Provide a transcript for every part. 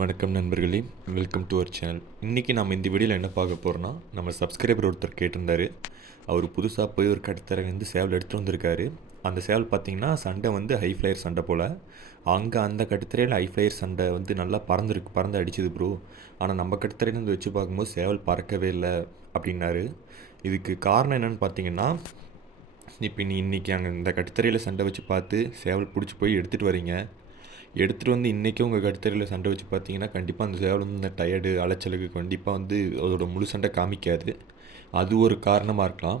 வணக்கம் நண்பர்களே, welcome to our channel. இன்றைக்கி நம்ம இந்த வீடியோவில் என்ன பார்க்க போகிறோன்னா, நம்ம சப்ஸ்கிரைபர் ஒருத்தர் கேட்டிருந்தார். அவர் புதுசாக போய் ஒரு கடைத்தரை வந்து சேவல் எடுத்துகிட்டு வந்திருக்காரு. அந்த சேவல் பார்த்திங்கன்னா சண்டை வந்து ஹை ஃப்ளையர் சண்டை போல். அங்கே அந்த கட்டுத்தரையில் ஹை ஃப்ளையர் சண்டை வந்து நல்லா பறந்து அடிச்சுது ப்ரோ. ஆனால் நம்ம கட்டுத்தரையில் வந்து வச்சு பார்க்கும்போது சேவல் பறக்கவே இல்லை அப்படின்னாரு. இதுக்கு காரணம் என்னென்னு பார்த்தீங்கன்னா, இப்போ இன்றைக்கி அங்கே இந்த கட்டுத்தரையில் சண்டை வச்சு பார்த்து சேவல் பிடிச்சி போய் எடுத்துகிட்டு வரீங்க. எடுத்துகிட்டு வந்து இன்றைக்கும் உங்கள் கட்டுத்தரையில் சண்டை வச்சு பார்த்தீங்கன்னா கண்டிப்பாக அந்த சேவல் வந்து இந்த டயர்டு அலைச்சலுக்கு கண்டிப்பாக வந்து அதோட முழு சண்டை காமிக்காது. அது ஒரு காரணமாக இருக்கலாம்.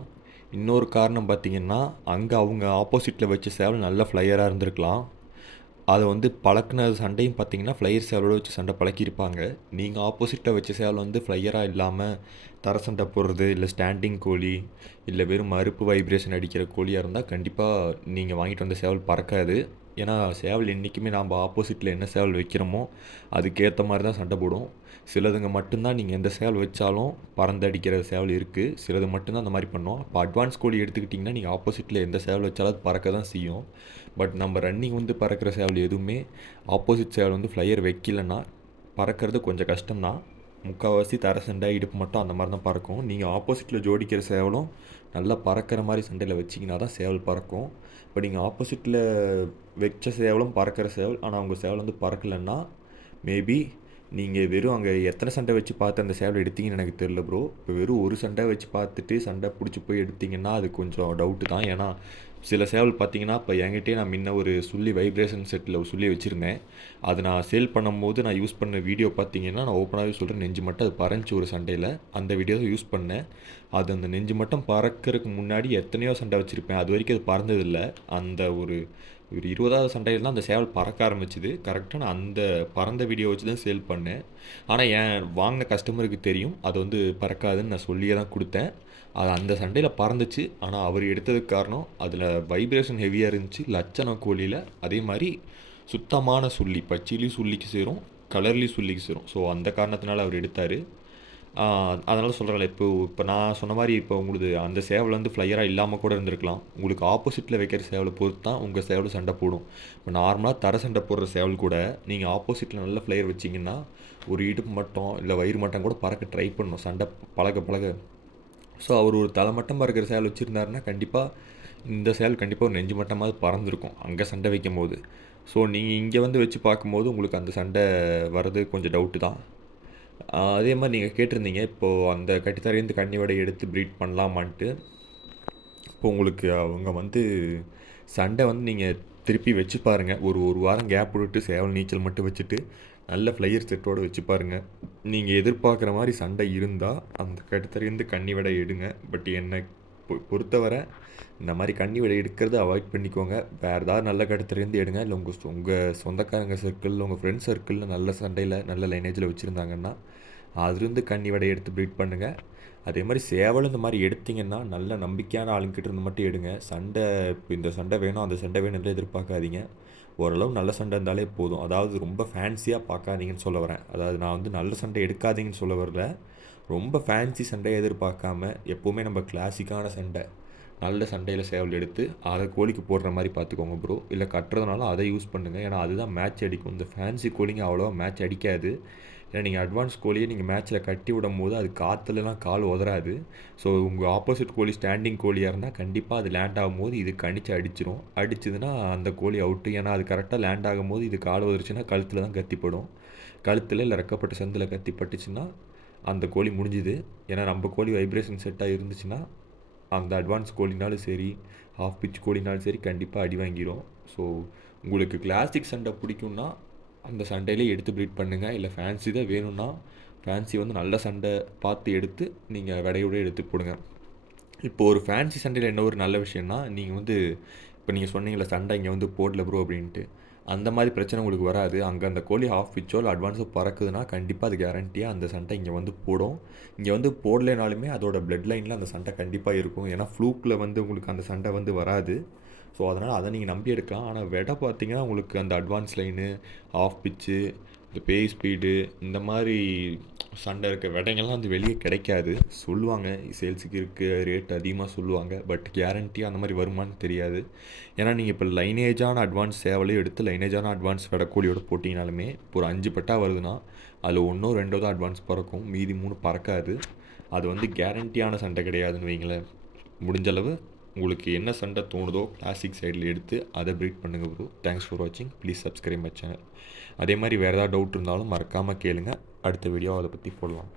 இன்னொரு காரணம் பார்த்திங்கன்னா, அங்கே அவங்க ஆப்போசிட்டில் வச்ச சேவல் நல்ல ஃப்ளையராக இருந்திருக்கலாம். அதை வந்து பழக்கின சண்டையும் பார்த்திங்கன்னா ஃப்ளையர் சேவலோடு வச்சு சண்டை பழக்கியிருப்பாங்க. நீங்கள் ஆப்போசிட்டில் வச்ச சேவல் வந்து ஃப்ளையராக இல்லாமல் தர சண்டை போடுறது, இல்லை ஸ்டாண்டிங் கோழி, இல்லை வெறும் மறுப்பு வைப்ரேஷன் அடிக்கிற கோழியாக இருந்தால் கண்டிப்பாக நீங்கள் வாங்கிட்டு வந்த சேவல் பறக்காது. ஏன்னா சேவல் என்றைக்குமே நாம் ஆப்போசிட்டில் என்ன சேவல் வைக்கிறோமோ அதுக்கேற்ற மாதிரி தான் சண்டை போடும். சிலதுங்க மட்டும்தான் நீங்கள் எந்த சேவல் வச்சாலும் பறந்து அடிக்கிற சேவல் இருக்குது. சிலது மட்டும்தான் அந்த மாதிரி பண்ணோம். இப்போ அட்வான்ஸ் கோழி எடுத்துக்கிட்டிங்கன்னா நீங்கள் ஆப்போசிட்டில் எந்த சேவல் வச்சாலும் அது பறக்க தான் செய்யும். பட் நம்ம ரன்னிங் வந்து பறக்கிற சேவல் எதுவுமே ஆப்போசிட் சேவல் வந்து ஃப்ளையர் வைக்கலைன்னா பறக்கிறது கொஞ்சம் கஷ்டம்தான். முக்கால்வாசி தர சண்டை இடுப்பு மட்டும் அந்த மாதிரி தான் பறக்கும். நீங்கள் ஆப்போசிட்டில் ஜோடிக்கிற சேவலும் நல்லா பறக்கிற மாதிரி சண்டையில் வச்சிங்கன்னா தான் சேவல் பறக்கும். இப்போ நீங்கள் ஆப்போசிட்டில் வச்ச சேவலும் பறக்கிற சேவல், ஆனால் அவங்க சேவல் வந்து பறக்கலைன்னா மேபி நீங்கள் வெறும் அங்கே எத்தனை சண்டை வச்சு பார்த்து அந்த சேவல் எடுத்தீங்கன்னு எனக்கு தெரியல ப்ரோ. இப்போ வெறும் ஒரு சண்டை வச்சு பார்த்துட்டு சண்டை பிடிச்சி போய் எடுத்திங்கன்னா அது கொஞ்சம் டவுட்டு தான். ஏன்னா சில சேவல் பார்த்தீங்கன்னா, இப்போ என்கிட்டே நான் முன்ன ஒரு சுள்ளி வைப்ரேஷன் செட்டில் ஒரு சுள்ளி வச்சுருந்தேன். அது நான் சேல் பண்ணும்போது நான் யூஸ் பண்ண வீடியோ பார்த்தீங்கன்னா, நான் ஓப்பனாகவே சொல்கிறேன், நெஞ்சு மட்டும் அது பறந்துச்சு ஒரு சண்டையில். அந்த வீடியோ தான் யூஸ் பண்ணேன். அது அந்த நெஞ்சு மட்டும் பறக்கிறதுக்கு முன்னாடி எத்தனையோ சண்டை வச்சுருப்பேன். அது வரைக்கும் அது பறந்ததில்லை. அந்த ஒரு 20வது சண்டையில் தான் அந்த சேவல் பறக்க ஆரம்பிச்சுது. கரெக்டாக நான் அந்த பறந்த வீடியோ வச்சு தான் சேல் பண்ணேன். ஆனால் என் வாங்கின கஸ்டமருக்கு தெரியும் அது வந்து பறக்காதுன்னு நான் சொல்லியே தான் கொடுத்தேன். அது அந்த சண்டையில் பறந்துச்சு. ஆனால் அவர் எடுத்ததுக்கு காரணம் அதில் வைப்ரேஷன் ஹெவியாக இருந்துச்சு. லட்சணம் கோழியில் அதே மாதிரி சுத்தமான சுள்ளி, பச்சிலையும் சுள்ளிக்கு சேரும், கலர்லேயும் சுள்ளிக்கு சேரும். ஸோ அந்த காரணத்தினால அவர் எடுத்தார். அதனால் சொல்கிறேன், இப்போ நான் சொன்ன மாதிரி இப்போ உங்களுக்கு அந்த சேவல் வந்து ஃப்ளையராக இல்லாமல் கூட இருந்திருக்கலாம். உங்களுக்கு ஆப்போசிட்டில் வைக்கிற சேவலை பொறுத்து தான் உங்கள் சேவல் சண்டை போடும். இப்போ நார்மலாக தர சண்டை போடுற சேவல் கூட நீங்கள் ஆப்போசிட்டில் நல்ல ஃப்ளையர் வச்சிங்கன்னா ஒரு இடுப்பு மட்டும் இல்லை வயிறு மட்டும் கூட பறக்க ட்ரை பண்ணணும் சண்டை பழக. ஸோ அவர் ஒரு தலை மட்டம் பறக்கிற சேவல் வச்சுருந்தாருன்னா கண்டிப்பாக இந்த சேவல் கண்டிப்பாக ஒரு நெஞ்சு மட்டமாவது பறந்துருக்கும் அங்கே சண்டை வைக்கும் போது. ஸோ நீங்கள் இங்கே வந்து வச்சு பார்க்கும்போது உங்களுக்கு அந்த சண்டை வர்றது கொஞ்சம் டவுட்டு தான். அதே மாதிரி நீங்கள் கேட்டிருந்தீங்க, இப்போது அந்த கட்டித்தரையிலேருந்து கன்னி வடை எடுத்து ப்ரீட் பண்ணலாமான்ட்டு. இப்போ உங்களுக்கு அவங்க வந்து சண்டை வந்து நீங்கள் திருப்பி வச்சு பாருங்கள். ஒரு வாரம் கேப் விட்டுட்டு சேவல் நீச்சல் மட்டும் வச்சுட்டு நல்ல ஃப்ளையர் செட்டோடு வச்சு பாருங்கள். நீங்கள் எதிர்பார்க்குற மாதிரி சண்டை இருந்தால் அந்த கட்டுத்தரையிலேருந்து கன்னி வடை எடுங்க. பட் என்னை பொறுத்தவரை இந்த மாதிரி கன்னி வடை எடுக்கிறத அவாய்ட் பண்ணிக்கோங்க. வேறு ஏதாவது நல்ல கட்டுத்தரையிலேருந்து எடுங்க. இல்லை உங்கள் சொந்தக்காரங்க சர்க்கிளில், உங்கள் ஃப்ரெண்ட்ஸ் சர்க்கிளில் நல்ல சண்டையில் நல்ல லைனேஜில் வச்சுருந்தாங்கன்னா அதுலேருந்து கன்னி வடையை எடுத்து ப்ரீட் பண்ணுங்கள். அதே மாதிரி சேவல் இந்த மாதிரி எடுத்திங்கன்னா நல்ல நம்பிக்கையான ஆளுங்கிட்ட இருந்து மட்டும் எடுங்க. சண்டை இப்போ இந்த சண்டை வேணும் அந்த சண்டை வேணும்னு எதிர்பார்க்காதீங்க. ஓரளவு நல்ல சண்டை இருந்தாலே போதும். அதாவது ரொம்ப ஃபேன்சியாக பார்க்காதீங்கன்னு சொல்ல வரேன். அதாவது நான் வந்து நல்ல சண்டை எடுக்காதீங்கன்னு சொல்ல வரல. ரொம்ப ஃபேன்சி சண்டையை எதிர்பார்க்காம எப்போவுமே நம்ம கிளாசிக்கான சண்டை, நல்ல சண்டையில் சேவல் எடுத்து அதை கோழிக்கு போடுற மாதிரி பார்த்துக்கோங்க ப்ரோ. இல்லை கட்டுறதுனால அதை யூஸ் பண்ணுங்கள். ஏன்னா அதுதான் மேட்ச் அடிக்கும். இந்த ஃபேன்சி கோழிங்க அவ்வளோவா மேட்ச் அடிக்காது. ஏன்னா நீங்கள் அட்வான்ஸ் கோழியை நீங்கள் மேட்ச்சில் கட்டி விடும் போது அது காற்றுலலாம் கால் உதறாது. ஸோ உங்கள் ஆப்போசிட் கோழி ஸ்டாண்டிங் கோழியாக இருந்தால் கண்டிப்பாக அது லேண்ட் ஆகும்போது இது கணிச்சு அடிச்சிடும். அடிச்சதுன்னா அந்த கோழி அவுட்டு. ஏன்னா அது கரெக்டாக லேண்ட் ஆகும்போது இது கால் உதறிச்சுன்னா கழுத்தில் தான் கத்திப்படும். கழுத்தில் இல்லை ரெக்கப்பட்ட சந்தில் கத்தி பட்டுச்சுன்னா அந்த கோழி முடிஞ்சுது. ஏன்னா நம்ம கோழி வைப்ரேஷன் செட்டாக இருந்துச்சுன்னா அந்த அட்வான்ஸ் கோழினாலும் சரி, ஹாஃப் பிச் கோழினாலும் சரி கண்டிப்பாக அடி வாங்கிடும். ஸோ உங்களுக்கு கிளாசிக் சண்டை பிடிக்கும்னா அந்த சண்டையிலே எடுத்து ப்ரீட் பண்ணுங்கள். இல்லை ஃபேன்சி தான் வேணும்னா ஃபேன்சி வந்து நல்ல சண்டை பார்த்து எடுத்து நீங்கள் விடையோடு எடுத்து போடுங்க. இப்போது ஒரு ஃபேன்சி சண்டையில் என்ன ஒரு நல்ல விஷயம்னா, நீங்கள் வந்து இப்போ நீங்கள் சொன்னீங்களே சண்டை இங்கே வந்து போடல ப்ரோ அப்படின்ட்டு, அந்த மாதிரி பிரச்சனை உங்களுக்கு வராது. அங்கே அந்த கோழி ஹாஃப் பிச்சோ இல்லை அட்வான்ஸோ பறக்குதுன்னா கண்டிப்பாக அது கேரண்டியாக அந்த சண்டை இங்கே வந்து போடும். இங்கே வந்து போடலைனாலுமே அதோட பிளட் லைனில் அந்த சண்டை கண்டிப்பாக இருக்கும். ஏன்னா ஃப்ளூக்கில் வந்து உங்களுக்கு அந்த சண்டை வந்து வராது. ஸோ அதனால் அதை நீங்கள் நம்பி எடுக்கலாம். ஆனால் விடை பார்த்தீங்கன்னா உங்களுக்கு அந்த அட்வான்ஸ் லைனு, ஆஃப் பிச்சு, இந்த பேய் ஸ்பீடு, இந்த மாதிரி சண்டை இருக்க விடைங்கள்லாம் வந்து வெளியே கிடைக்காது. சொல்லுவாங்க சேல்ஸுக்கு இருக்குது ரேட் அதிகமாக சொல்லுவாங்க. பட் கேரண்டி அந்த மாதிரி வருமானு தெரியாது. ஏன்னா நீங்கள் இப்போ லைனேஜான அட்வான்ஸ் சேவலையும் எடுத்து லைனேஜான அட்வான்ஸ் விடக்கூலியோட போட்டிங்கனாலுமே இப்போ ஒரு 5 பட்டா வருதுன்னா அதில் 1 2 தான் அட்வான்ஸ் பறக்கும், மீதி 3 பறக்காது. அது வந்து கேரண்டியான சண்டை கிடையாதுன்னு வைங்களேன். முடிஞ்சளவு உங்களுக்கு என்ன சண்டை தோணுதோ கிளாசிக் சைடில் எடுத்து அதை ப்ரீட் பண்ணுங்க ப்ரோ. தேங்க்ஸ் ஃபார் வாட்சிங். Please subscribe my channel. அதே மாதிரி வேறு ஏதாவது டவுட் இருந்தாலும் மறக்காமல் கேளுங்க. அடுத்த வீடியோ அதை பற்றி போடலாம்.